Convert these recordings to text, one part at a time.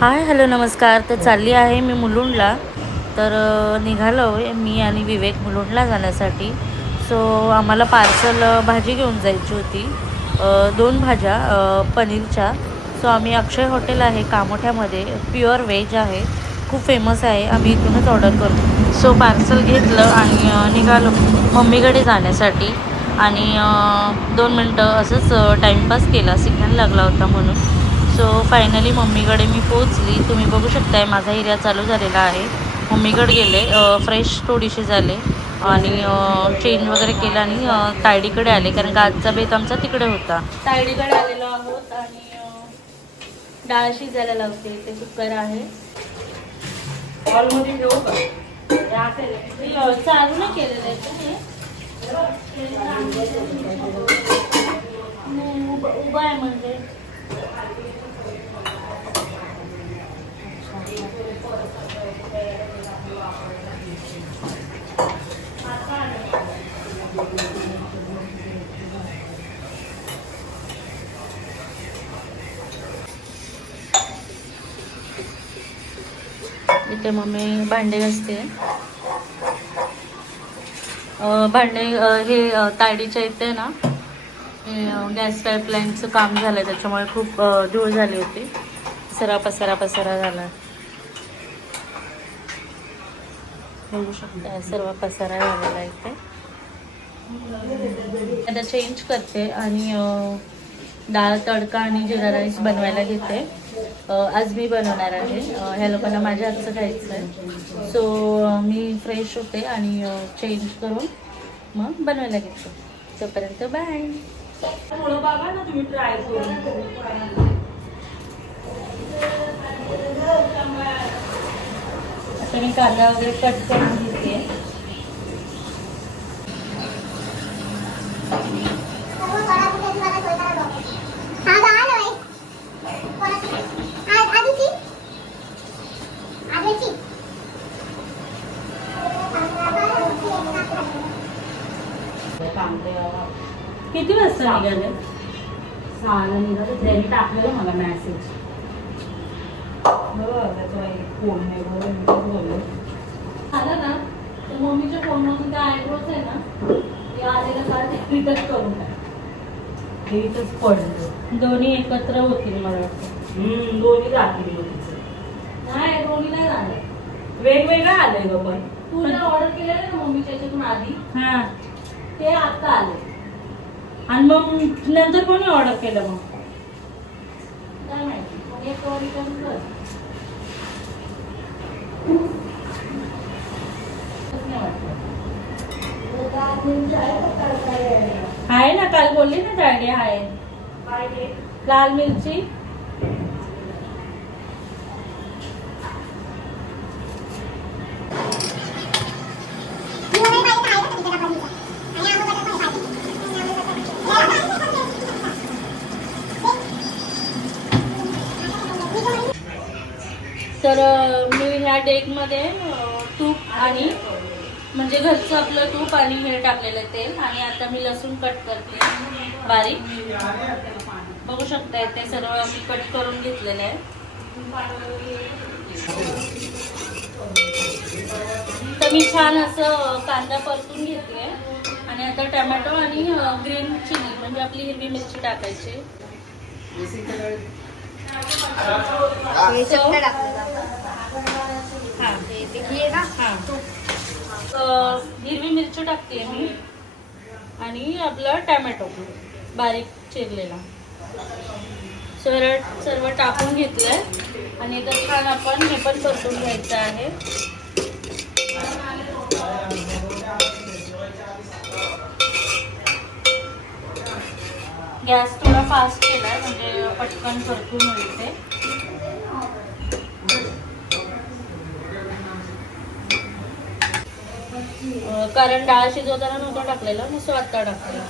Hi hello नमस्कार. तर चालली आहे मी मुलुंडला. तर निघालो आहे मी आणि विवेक मुलुंडला जाण्यासाठी. सो आम्हाला पार्सल भाजी घेऊन जायची होती. दोन भाज्या पनीरच्या. सो आम्ही अक्षय हॉटेल आहे कामोठ्यामध्ये. प्युअर व्हेज आहे. खूप फेमस आहे. आम्ही इथूनच ऑर्डर करतो सो पार्सल घेतलं आणि निघालो मम्मीकडे जाण्यासाठी. आणि दोन मिनटं असंच टाईमपास केला. सिग्नल लागला होता म्हणून. सो फायनली मम्मीकडे मी पोचली तुम्ही बघू शकताय माझा एरिया चालू झालेला आहे. मम्मीकडे गेले फ्रेश थोडीशी झाले आणि चेंज वगैरे केलं आणि तायडीकडे आले कारण का आजचा बेत आमचा तिकडे होता. तायडीकडे आलेलो आहोत आणि अ, डाळ शिजायला लावते. ते कुकर आहे. हॉलमध्ये ठेवू का? हे, चालू नाही केलेलं आहे उभं आहे म्हणजे. इथे मम्मी भांडे घासते. भांडे हे ताडीच्या इथे ना गॅस पाईपलाईनचं काम झालं त्याच्यामुळे खूप धूळ झाली होती. पसरा पसरा पसरा झाला. बघू शकता सर्व पसारा झालेला इथे. आता चेंज करते आणि डाळ तडका आणि जिरा राईस बनवायला घेते. आज मी बनवणार आहे. ह्या लोकांना माझ्या हातचं खायचं आहे. सो मी फ्रेश होते आणि चेंज करून मग बनवायला घेतो तोपर्यंत बाय ना तुम्ही ट्राय आता मी कांदा वगैरे कट करून घेते. किती वाजता निघाले सहाला निघाले त्यांनी टाकलेलं मला मेसेज आलं ना? तर मम्मीच्या फोनमधून त्या आयब्रोज आहे ना? ते आलेलं कार्ड रिटर्न करून टाक. हे इथंच पडलं. दोन्ही एकत्र होतील मला वाटतं. दोन्ही तिचं नाही झालं. वेगवेगळं आलंय ग पण. तू जे ऑर्डर केलेलं ना मम्मीच्या याच्यातून आधी? हा. ते आता आले. आणि मग नंतर कोणी ऑर्डर केलं मग? काय माहिती. मग एक रिटर्न कर. आहे? ना काल बोलली ना जागे आहे. लाल मिरची तर अं, मी अं, तूप आणि म्हणजे घरचं आपलं तूप आणि हे टाकलेलं तेल. आणि आता मी लसूण कट करते बारीक. बघू शकताय ते सर्व मी कट करून घेतलेलं आहे. तर मी छान असं कांदा परतून घेतले आणि आता टमॅटो आणि ग्रीन चिली म्हणजे आपली हिरवी मिरची टाकायची. हा. हिरवी मिरची टाकते मी. आणि आपलं टॅमॅटो. बारीक चिरलेला. सर्व सर्व टाकून घेतलंय. आणि आता छान आपण हे पण परतून घ्यायचं आहे. गॅस थोडा फास्ट केलाय म्हणजे पटकन परतून होईल ते अ, कारण डाळ शिजवताना नव्हता टाकलेला मग आता टाकलेला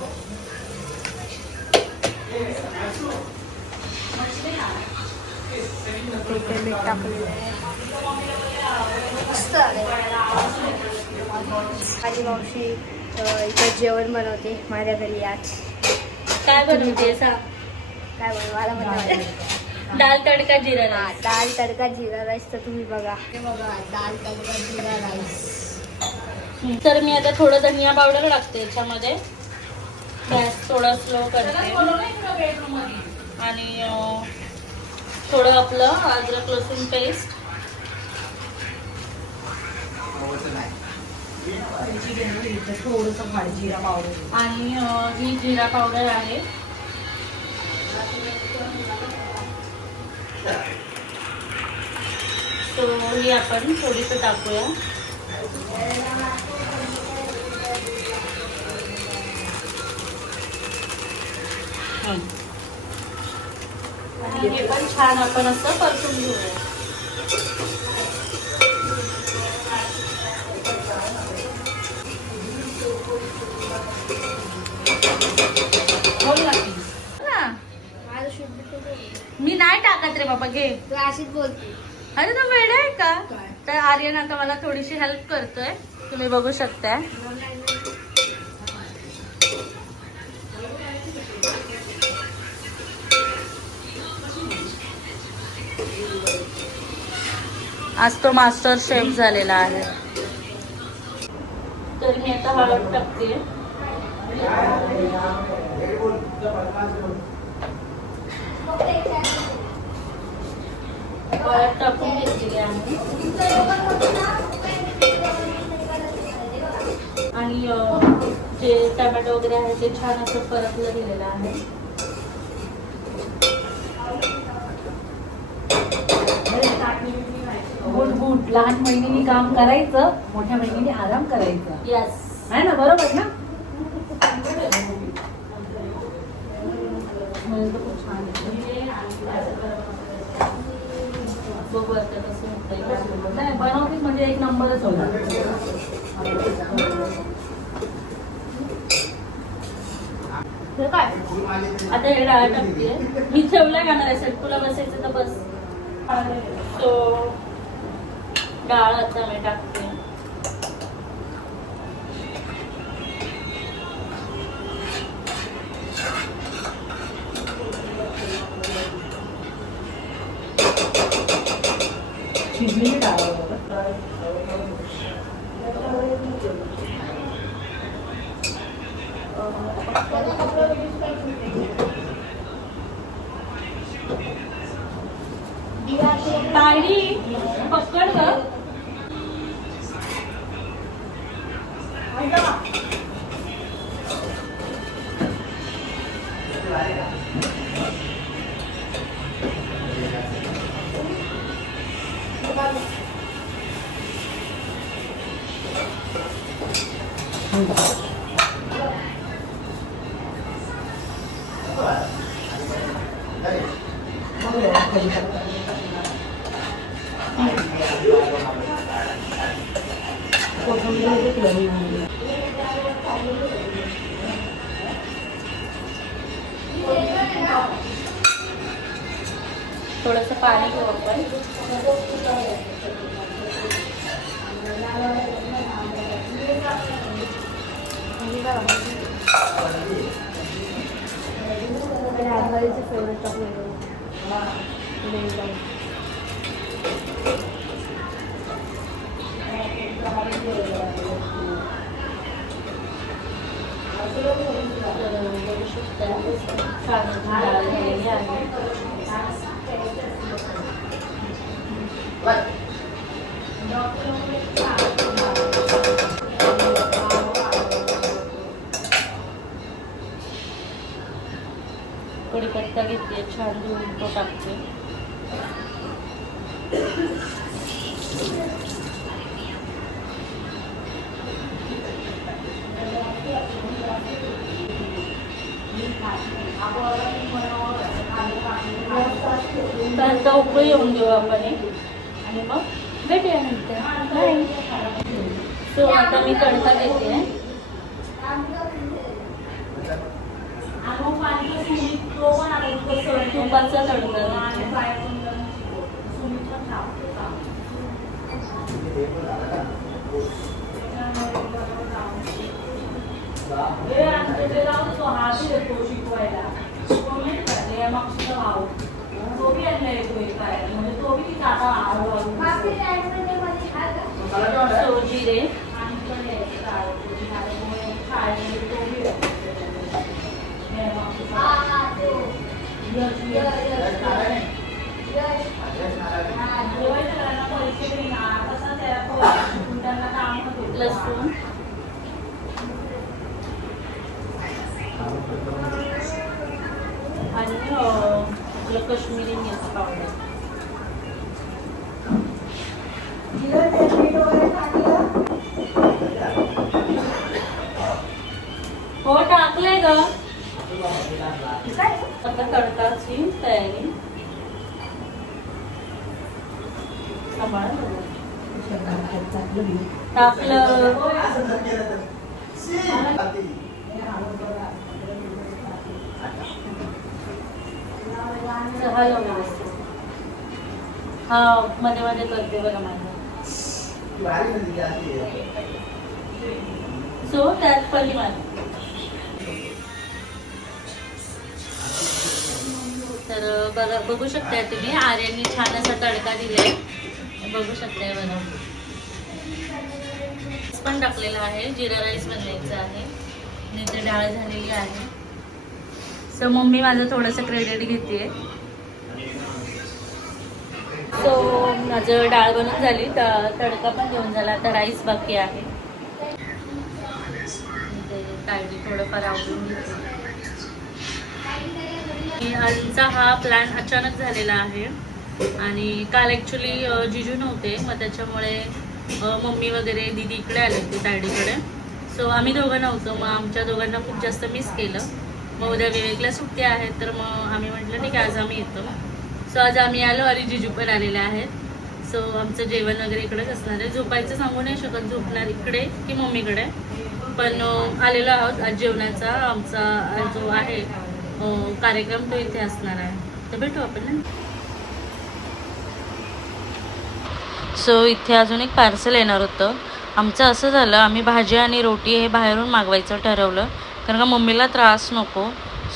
माझी मावशी इथं जेवण बनवते माझ्या घरी आज काय बनवते सांग. काय बनव मला. दाल तडका जिरा राईस. दाल तडका जिरा राईस तर तुम्ही बघा. हे बघा दाल तडका जिरा राईस. तर मी आता थोडं धनिया पावडर टाकते याच्यामध्ये. गॅस थोडा स्लो करते. आणि थोडं आपलं अद्रक लसूण पेस्ट थोडस भाजीरा पावडर आणि ही जिरा पावडर आहे. सो ही आपण थोडीसं टाकूया. आणि हे पण छान आपण असं परतून घेऊया. मी नाही टाकत रे बाबा घे. तू अशीच बोलते. अरे तो वेळ आहे का? तर आर्यन आता मला थोडीशी हेल्प करतोय. तुम्ही बघू शकताय. आज तो मास्टर शेफ झालेला आहे. तर मी आता हळद टाकते. हळद टाकून घेतलेली आहे आणि जे टमॅटो वगैरे आहे ते छान असं परतलं गेलेलं आहे. गुड लहान बहिणीने काम करायचं मोठ्या बहिणीने आराम करायचं. यस आहे ना बरोबर ना? बनवते म्हणजे एक नंबरच होणार. हे काय? आता हे डाळ टाकते मी नाही? सेट तुला बसायचं तर बस. सो डाळ आता मी टाकते. शिजलेली डाळ पकड ग. कोथिंबीरमध्ये केलेली आहे. थोडस पाणी घेऊ आपण. राजवाडीचे फेवरेट चॉकलेट कडीपत्ता घेते छान धुवून तो टाकते. तर आता उकळी येऊन घेऊ आपण आणि मग भेटूया नंतर. सो आता मी तडका देते. तुपाचा तडका लसूण आणि अं, आपलं कश्मीरी मिरची पावडर. हो टाकलंय ग. आता तडकाची तयारी. सांभाळ टाकलं. व्यवस्थित. हा मध्ये मध्ये करते बरं माझं सो त्यात पली मार तर बघा बघू शकताय तुम्ही. आर्यांनी छान असा तडका दिलाय. बघू शकताय बघा पण टाकलेला आहे. जिरा राईस बनवायचा आहे. आणि डाळ झालेली आहे. सो मम्मी माझं थोडंसं क्रेडिट घेते सो माझं डाळ बनवून झाली. तर तडका पण घेऊन झाला. आता राईस बाकी आहे. काळजी थोडंफार आवडून घेते. आजचा हा प्लॅन अचानक झालेला आहे. आणि काल ॲक्च्युली जिजू नव्हते. मग त्याच्यामुळे मम्मी वगैरे दीदी इकडे आले होते तायडीकडे सो आम्ही दोघं नव्हतो. मग आमच्या दोघांना खूप जास्त मिस केलं. मग उद्या विवेकला सुट्ट्या आहेत तर मग आम्ही म्हटलं ठीक आहे आज आम्ही येतो. सो आज आम्ही आलो आणि जिजू पण आलेले आहेत. सो आमचं जेवण वगैरे इकडेच असणार आहे. झोपायचं सांगू नाही शकत झोपणार इकडे की मम्मीकडे. पण आलेलो आहोत आज जेवणाचा आमचा जो आहे कार्यक्रम तो इथे असणार आहे. तर भेटू आपण ना? सो इथे अजून एक पार्सल येणार होतं. आमचं असं झालं आम्ही भाजी आणि रोटी हे बाहेरून मागवायचं ठरवलं. कारण का मम्मीला त्रास नको.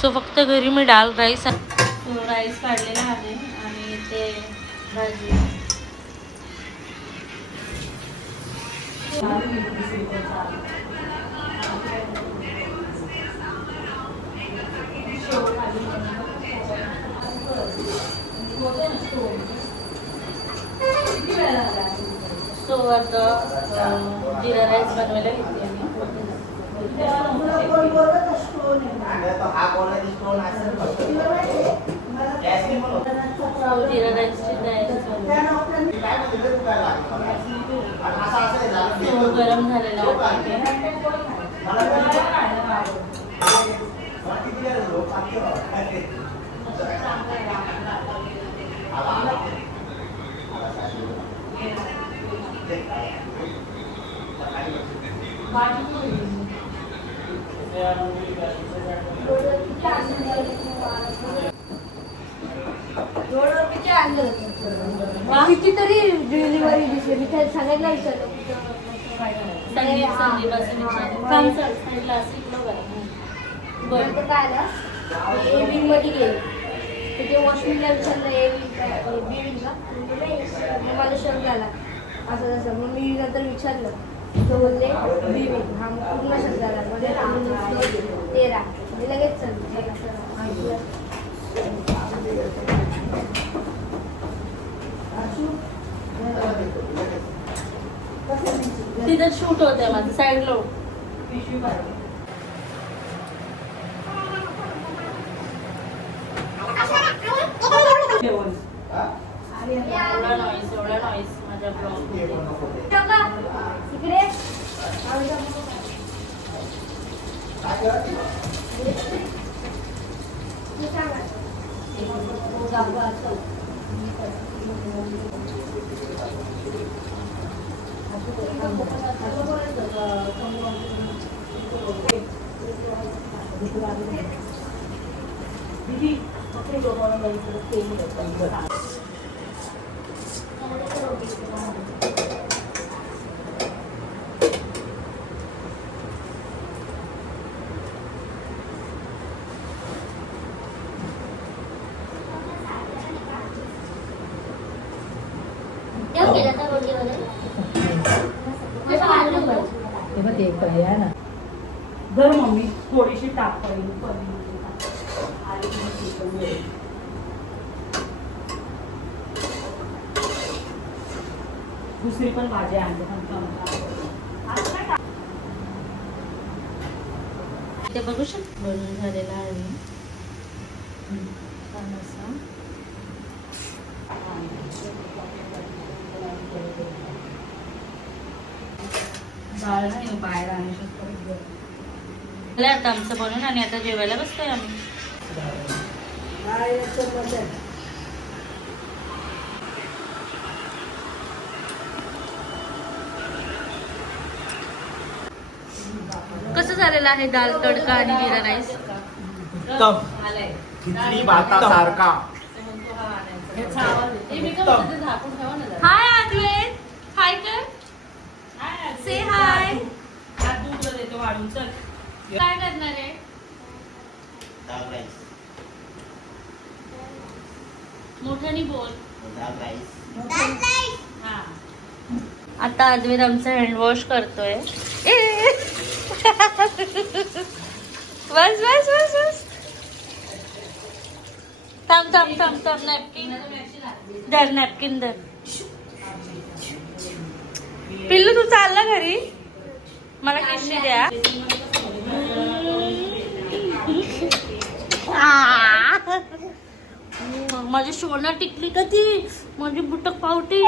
सो फक्त घरी मी डाल राईस राईस काढलेला आहे आणि ते भाजी. सो आता जिरा राईस बनवायला घेतली सो जिरा राईसची तयारी चालू सो गरम झालेला आहे वा. कितीतरी डिलिव्हरी दिसली मी त्या सगळ्यांना विचारलं. काय आलं? ए विंगमध्ये गेले. तर ते वॉशरूमला विचारलं ए विंग काय बी विंग का म्हणतो, नाही मग माझा शर्ट झाला असं तसं मग मी नंतर विचारलं. तो बोलले हा पूर्ण म्हणजे आम्ही तेरा. मी लगेच चाललो तिथं शूट होतंय माझं साईडला एवढा नॉईस एवढा नॉईस माझ्या ब्लॉग इकडे. Bibi, okay, go on like the. Fry आहे ना धर मम्मी थोडीशी टाक घे. दुसरी पण भाजी आणते पण कमी. ते बघू शकतो बनवून झालेला आहे. डाळ नाही बाहेर आणू शकतो आता आमचं बनवून आणि आता जेवायला बसतोय आम्ही. कसं झालेलं आहे दाल तडका आणि जिरा राईस? खिचडी भातासारखा हाय अद्वैत हाय कर. से हाय वाढून चल. काय करणार आहे? मोठ्याने बोल. हा. आता अद्वैत आमचं हँडवॉश करतोय. ए! बस बस बस बस. थांब थांब थांब थांब नॅपकिन धर नॅपकिन धर. पिल्लू तू चालला घरी? मला किशी द्या! माझी शोना टिकली का ती माझी बुटक पावटी.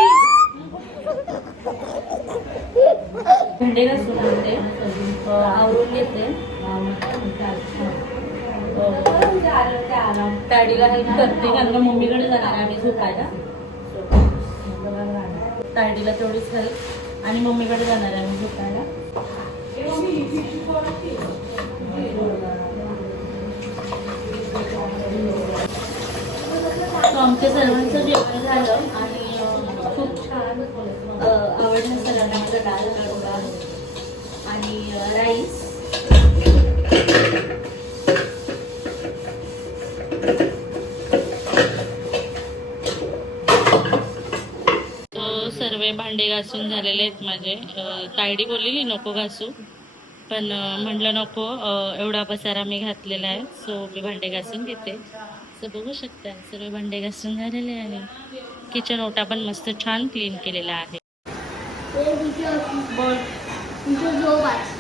भेंडे घासून आणते अं, आवरून घेते. ताडीला हेल्प करते कारण मम्मीकडे जाणार आहे आम्ही झोपायला. ताडीला तेवढीच हेल्प. आणि मम्मीकडे जाणार आहे आम्ही झोपायला. आमच्या सर्वांचं जेवण झालं आणि खूप छान आवडलं सगळ्यांना माझा डाळ तडका आणि राईस. सर्व भांडे घासून झालेले आहेत माझे. तायडी बोललेली नको घासू. पण म्हटलं नको एवढा पसारा मी घातलेला आहे. सो मी भांडे घासून घेते. सो बघू शकता सर्व भांडे घासून झालेले आहे. किचन ओटा पण मस्त छान क्लीन केलेला आहे. बोल. तुमचं झोप आहे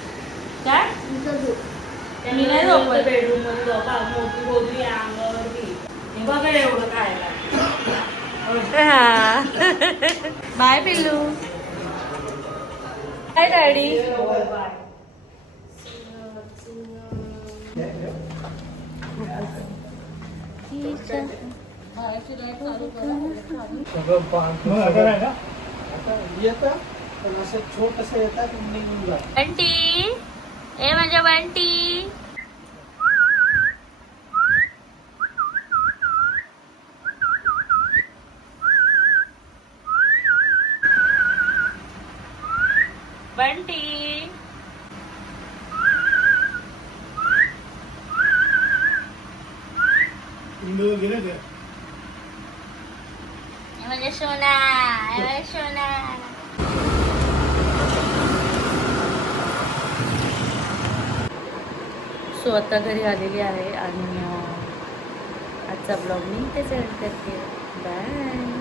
येतं पण असं छोटस येतात निघून जात बंटी ए माझ्या बंटी गेले ते ए माझ्या सोना ए माझ्या सोना आत्ता आता घरी आलेली आहे आणि आजचा ब्लॉग मी इथेच एंड करते. बाय